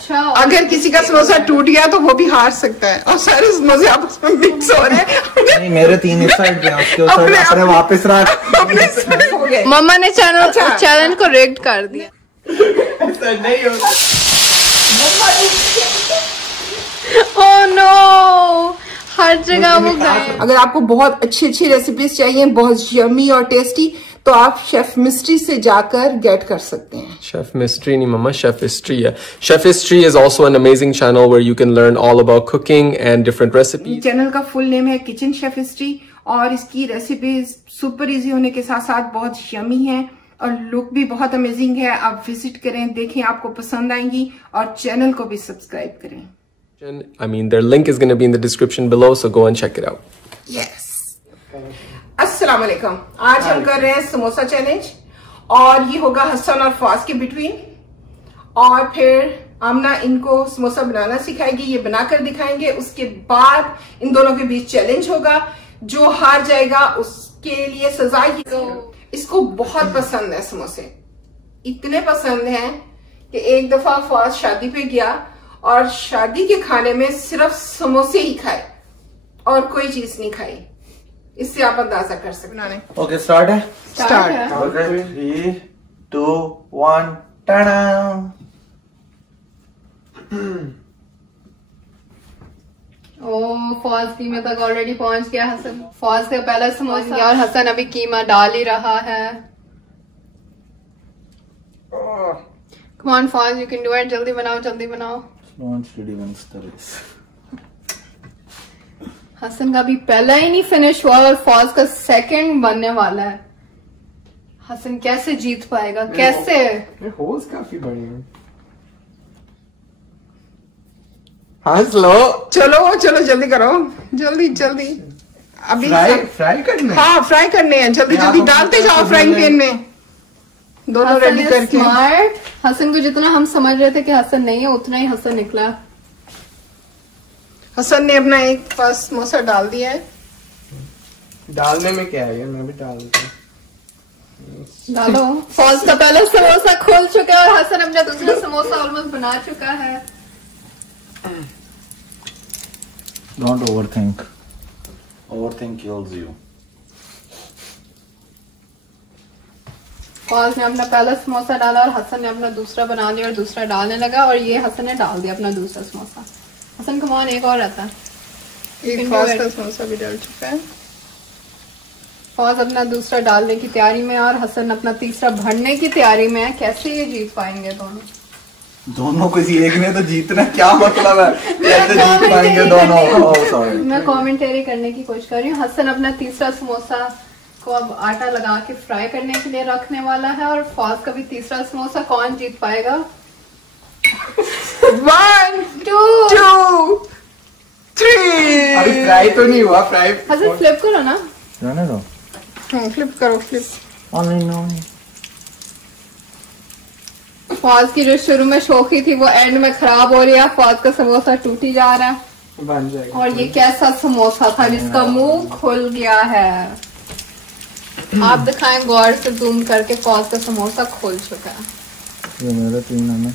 अच्छा, अगर किसी का समोसा टूट गया तो वो भी हार सकता है। और सारे समोसे आपस में मिक्स हो रहे हैं। नहीं, मेरे 3 इस साइड पे उसके उस साइड अपने वापस रख। मम्मा ने चैनल को रिग्ड कर दिया। ऐसा नहीं होगा। ओह नो, हर जगह वो गए। अगर आपको बहुत अच्छी अच्छी रेसिपीज चाहिए, बहुत यम्मी और टेस्टी, तो आप शेफ मिस्ट्री से जाकर गेट कर सकते हैं। Chef Mystery नहीं मम्मा, Chef History है। Chef History is also an amazing channel where you can learn all about cooking and different recipes. Channel का फुल नेम है किचन शेफ हिस्ट्री और इसकी रेसिपीज सुपर इजी होने के साथ साथ बहुत यमी है और लुक भी बहुत अमेजिंग है। आप विजिट करें, देखें, आपको पसंद आएंगी और चैनल को भी सब्सक्राइब करें। I mean, their link is going to be in the description below, so go and check it out. Yes. अस्सलाम वालेकुम। आज हम कर रहे हैं समोसा चैलेंज और ये होगा हसन और फवाज के बिटवीन। और फिर आमना इनको समोसा बनाना सिखाएगी, ये बनाकर दिखाएंगे। उसके बाद इन दोनों के बीच चैलेंज होगा। जो हार जाएगा उसके लिए सजा ही। इसको बहुत पसंद है समोसे, इतने पसंद हैं कि एक दफा फवाज शादी पे गया और शादी के खाने में सिर्फ समोसे ही खाए और कोई चीज नहीं खाई। इससे आप अंदाजा कर सकते हैं। ओके, स्टार्ट है। स्टार्ट। ओके, 3, 2, 1, टाडा। ओह, फौज कीमा तक ऑलरेडी पहुंच गया हसन। फौज का पहला समोसा और हसन अभी कीमा डाल ही रहा है। Come on, फौज, you can do it। जल्दी बनाओ, जल्दी बनाओ। हसन का भी पहला ही नहीं फिनिश हुआ और फौज का सेकंड बनने वाला है। हसन कैसे जीत पाएगा, कैसे? होल्स काफी बड़ी हैं। हंस लो। चलो चलो जल्दी करो, जल्दी जल्दी। अभी फ्राई करने? हाँ, फ्राई करने हैं। जल्दी जल्दी डालते जाओ फ्राइंग पैन में, दोनों रेडी करके। स्मार्ट। हसन को जितना हम समझ रहे थे कि हसन नहीं है, उतना ही हसन निकला। हसन ने अपना एक फर्स्ट समोसा डाल दिया है। डालने में क्या है, मैं भी डाल देता हूँ। डालो। फौज का पहला समोसा खोल चुका है और हसन अपना दूसरा समोसा ऑलमोस्ट बना चुका है। Don't overthink. Overthink kills you. फौज ने अपना पहला समोसा डाला और हसन ने अपना दूसरा बना लिया और दूसरा डालने लगा और ये हसन ने डाल दिया अपना दूसरा समोसा। हसन कमान एक और रहता है। एक फौज का समोसा भी डाल चुका है। फौज अपना दूसरा डालने की तैयारी में और हसन अपना तीसरा भरने की तैयारी में है। कैसे ये जीत पाएंगे दोनों? दोनों किसी एक ने तो जीतना क्या मतलब है? कैसे जीत पाएंगे दोनों? ओह सॉरी, मैं कमेंटरी करने की कोशिश कर रही हूँ। हसन अपना तीसरा समोसा को अब आटा लगा के फ्राई करने के लिए रखने वाला है और फौज का भी तीसरा समोसा। कौन जीत पाएगा? 1, 2, 3। अभी फ्राई तो नहीं हुआ। फ्राई हसन फ्लिप करो ना। रहने दो। फ्लिप करो, फ्लिप। नहीं। फौज की जो शुरू में शौकी थी वो एंड में खराब हो रही है। फौज का समोसा टूटी जा रहा है। बन जाएगा। और ये कैसा समोसा था जिसका मुंह खुल गया है? आप दिखाएं गौर से जूम करके। फौज का समोसा खुल चुका है। ये मेरा 3 है।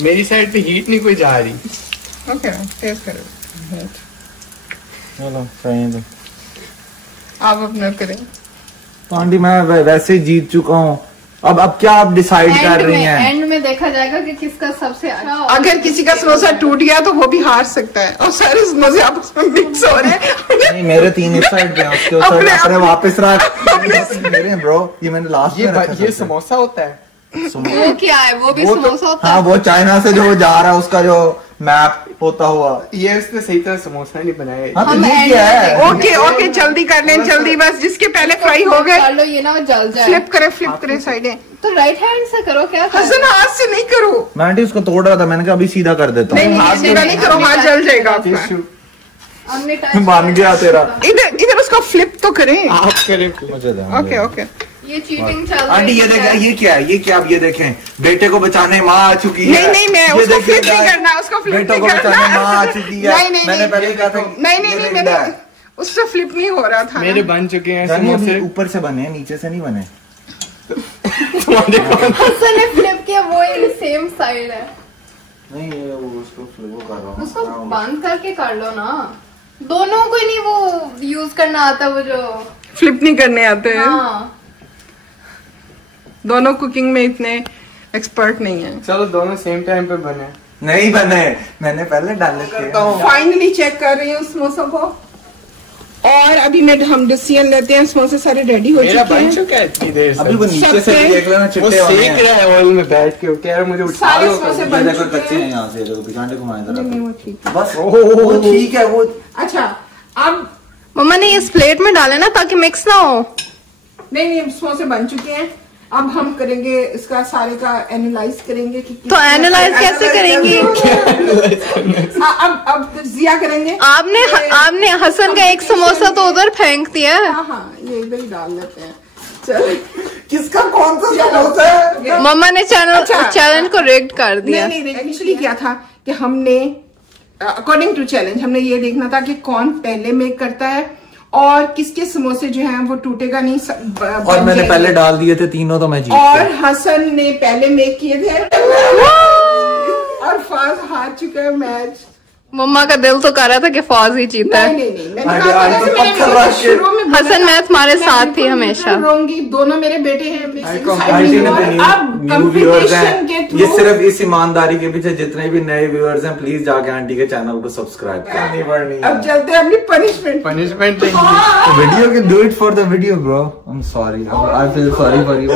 मेरी साइड पे हीट नहीं कोई जा रही। ओके, टेस्ट करो। चलो फ्राई दो। आप अपना करें। तो आंटी मैं वैसे जीत चुका हूँ। अब क्या आप डिसाइड कर रही हैं? एंड में देखा जाएगा कि किसका सबसे अच्छा। अगर किसी का समोसा टूट गया तो वो भी हार सकता है और सारे समोसे आपस में मिक्स हो रहे हैं। नहीं, मेरे 3 इस साइड पे हैं, उसके उस साइड अपने वापस रख। मेरे ब्रो, ये मैंने लास्ट में रखा। ये समोसा होता है। वो क्या है? वो भी समोसा होता है। हाँ, वो चाइना से जो जा रहा है उसका जो मैप होता हुआ। ये उसने सही तरह समोसा नहीं बनाया। हाँ, तो ये क्या है? ओके ओके, जल्दी कर लें, जल्दी। बस जिसके पहले फ्राई हो गए कर लो, ये ना जल जाए। फ्लिप करें साइडें। तो राइट हैंड से करो। क्या हसन, हाथ से नहीं करो। मैं आंटी उसको तोड़ रहा था, मैंने कहा अभी सीधा कर देता हूँ। नहीं, सीधा नहीं करो, हाथ जल जाएगा आपका। बन गया तेरा। इधर उसको फ्लिप तो करें। आप करें। मुझे दे। Okay okay. ये चीटिंग चल रही है। आंटी ये देखें, ये क्या है? ये क्या? आप ये देखें, बेटे को बचाने माँ आ चुकी है। नहीं, मैं उसको फ्लिप नहीं करना, उसको फ्लिप बेटों नहीं को करना। बचाने माँ आ चुकी है। नहीं, मैंने पहले ही कहा था। नहीं, मैंने उससे फ्लिप नहीं हो रहा था। मेरे बन चुके हैं समोसे। समोसे। ऊपर से बने, नीचे से नहीं बने। हसन ने फ्लिप किया, वो सेम साइड है। नहीं ये वो उसको फ्लिप कर रहा हूँ। उसको बंद करके कर लो ना। दोनों को नहीं वो यूज करना आता, वो जो फ्लिप नहीं करने आते हैं। हाँ। दोनों कुकिंग में इतने एक्सपर्ट नहीं है। चलो दोनों सेम टाइम पे बने। नहीं बने, मैंने पहले डाले थे। फाइनली चेक कर रही हूँ समोसों को, और अभी हम डिसीजन लेते हैं। समोसे सारे रेडी हो मेरा चुके बन हैं। चुका है इतनी देर से। अभी वो नीचे से भी देख लेना, वो चिट्टे वाले सेक हैं। रहा है ऑयल में बैठ के, वो कह रहा है मुझे उठा सारे लो। समोसे ये बन देखो चुके कच्चे हैं, हैं। यहाँ से देखो पिछाड़े घुमाए जरा। नहीं, वो ठीक है। बस वो ठीक है वो। अच्छा अब मम्मा ने इस प्लेट में डाले ना ताकि मिक्स ना हो। नहीं समोसे बन चुके हैं। अब हम करेंगे इसका सारे का एनालाइज करेंगे कि तो एनालाइज कैसे करेंगी? अब जिया करेंगे। आपने हसन का एक समोसा तो उधर फेंक दिया है। हाँ ये इधर ही डाल लेते हैं। चल किसका कौन सा समोसा है? मम्मा ने चैलेंज को रिग्ड कर दिया। नहीं एक्चुअली क्या था कि हमने अकॉर्डिंग टू चैलेंज हमने ये देखना था कि कौन पहले मेक करता है और किसके समोसे जो हैं वो टूटेगा नहीं। और मैंने पहले डाल दिए थे तीनों, तो मैं जीत और गया। हसन ने पहले मेक किए थे और फाज हार चुका है मैच। मम्मा का दिल तो कर रहा था कि फौज ही जीता है। नहीं मैंने आगे- कहा था आगे जैसे तो मैंने पत्थर रख के- शुरू में बोला हसन था, मैं तुम्हारे साथ थी बिल्कुल हमेशा। रहूंगी। दोनों मेरे बेटे हैं। अब न्यू व्यूअर्स कंपटीशन हैं, के ये थ्रू सिर्फ इस ईमानदारी के पीछे जितने भी नए व्यूअर्स हैं, प्लीज जाके आंटी के चैनल को सब्सक्राइब नहीं पड़नी अब चलते हैं अपनी पनिशमेंट। पनिशमेंट वीडियो के do it for the video bro. I am sorry, I feel sorry for you.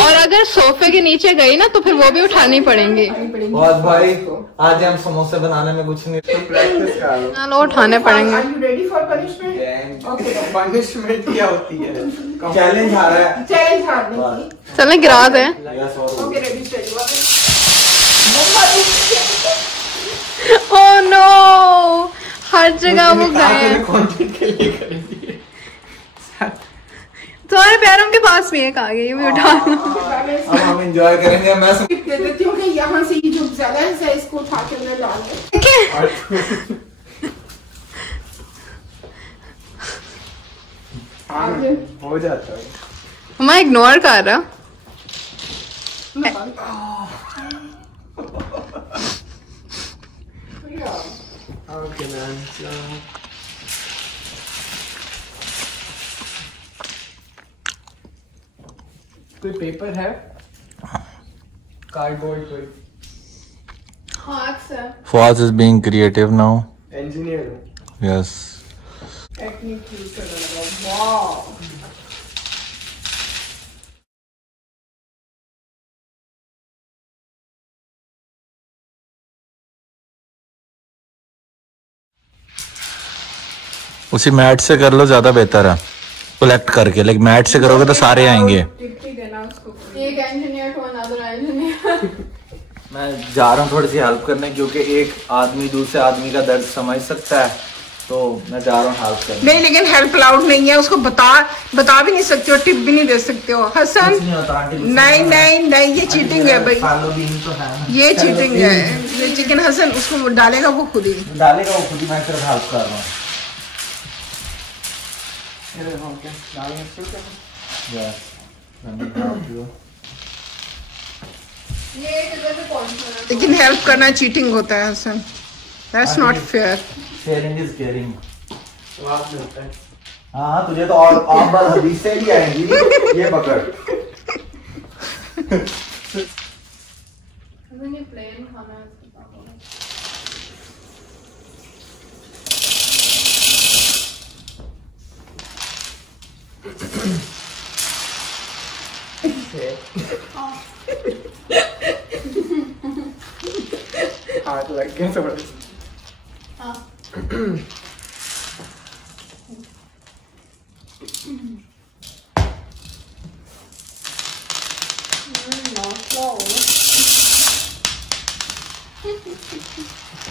और अगर सोफे के नीचे गई ना तो फिर वो भी उठानी पड़ेंगी। बहुत भाई आज हम समोसे बनाने में कुछ नहीं। प्रैक्टिस कर लो। चलो उठाने पड़ेंगे। Are you ready for punishment? Okay. Punishment क्या होती है? चैलेंज आ रहा है। चैलेंज हारने की। चले गिरा दे। Yes, और Okay, ready, steady, one. Oh no, हर जगह वो गए। कंटेंट के लिए करेंगे। तुम्हारे पैरों के पास भी एक आ गई, ये भी उठा लो। अब हम एंजॉय करेंगे। मैं दे देती हूँ कि यहाँ से ये जो ज्यादा है इसको उठा के अंदर डाल दे। हो जाता है। मम्मा इग्नोर कर रहा। ओके मैम, कोई पेपर है? कार्डबोर्ड कोई? हाथ से। Fawaz is being creative now. Engineer हो? Yes. टेक्निक यूज करने लगा। वाह। उसी मैट से कर लो, ज्यादा बेहतर है कलेक्ट करके। लेकिन मैट से करोगे तो सारे आएंगे। टिप्पी देना उसको। एक इंजीनियर टू अनदर इंजीनियर। मैं जा रहा हूँ थोड़ी सी हेल्प करने, क्योंकि एक आदमी दूसरे आदमी का दर्द समझ सकता है, तो मैं जा रहा हूँ हेल्प करने। नहीं लेकिन हेल्प अलाउड नहीं है। उसको बता भी नहीं सकते हो, टिप भी नहीं दे सकते हो। हसन कुछ नहीं होता आंटी, कुछ नहीं होता। नहीं नहीं, ये चीटिंग है भाई। फॉलो बीन तो है ना। ये चीटिंग है। लेकिन हसन उसको वो डालेगा वो खुद ही। डालेगा वो खुद ही, मैं सिर्फ हेल्प कर रहा हूँ। Yes. Let me help you. ये किधर से पहुंचना है? लेकिन हेल्प करना चीटिंग होता है Hasan. That's not fair. Sharing is caring. स्वाद मिलता है। हाँ तुझे तो और आम बात हदीस से भी आएंगी। ये पकड़। ये प्लेन खाना है इसके पापा को। हाथ लग गया थोड़ा सा।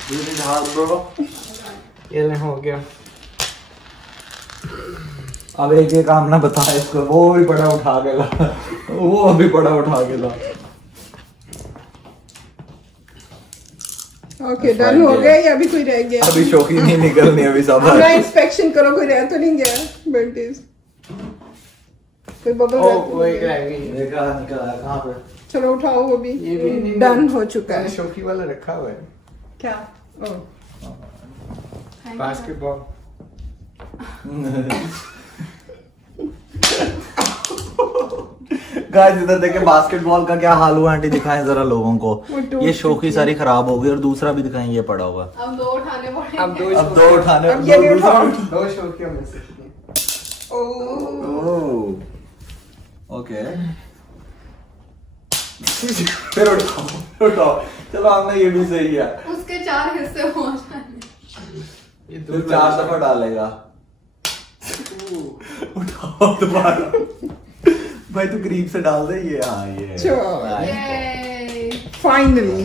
You need help, bro? ये ले हो गया। अब एक काम ना बता इसको, वो भी बड़ा उठा के ला, वो भी बड़ा उठा के ला। ओके डन हो गया या अभी कोई रह गया? अभी शौकी नहीं निकलनी, अभी सब अपना इंस्पेक्शन करो, कोई रह तो नहीं गया बेल्टीज। कोई बबल ओ रैप वो एक रह गई। देखा निकला है कहाँ पे? चलो उठाओ वो भी। ये भी नहीं डन हो चुका है। शौकी वाला रखा हुआ है। क्या? ओ बास्केटबॉल। गाइस इधर देखे बास्केटबॉल का क्या हाल हुआ आंटी, दिखाएं जरा लोगों को। वो टूट ये शौकी सारी खराब हो गई और दूसरा भी दिखाएं ये पड़ा हुआ। अब 2 उठाने पड़ेंगे। अब अब दो उठाने, अब ये भी उठाओ। दो शौकियों में से। ओके फिर उठाओ। चलो हमने ये भी सही है। उसके 4 हिस्से हो जाएंगे। ये फिर 4 दफा डालेगा। उठाओ दोबारा। भाई तू करीब से डाल दे ये। हाँ ये चलो। ये फाइनली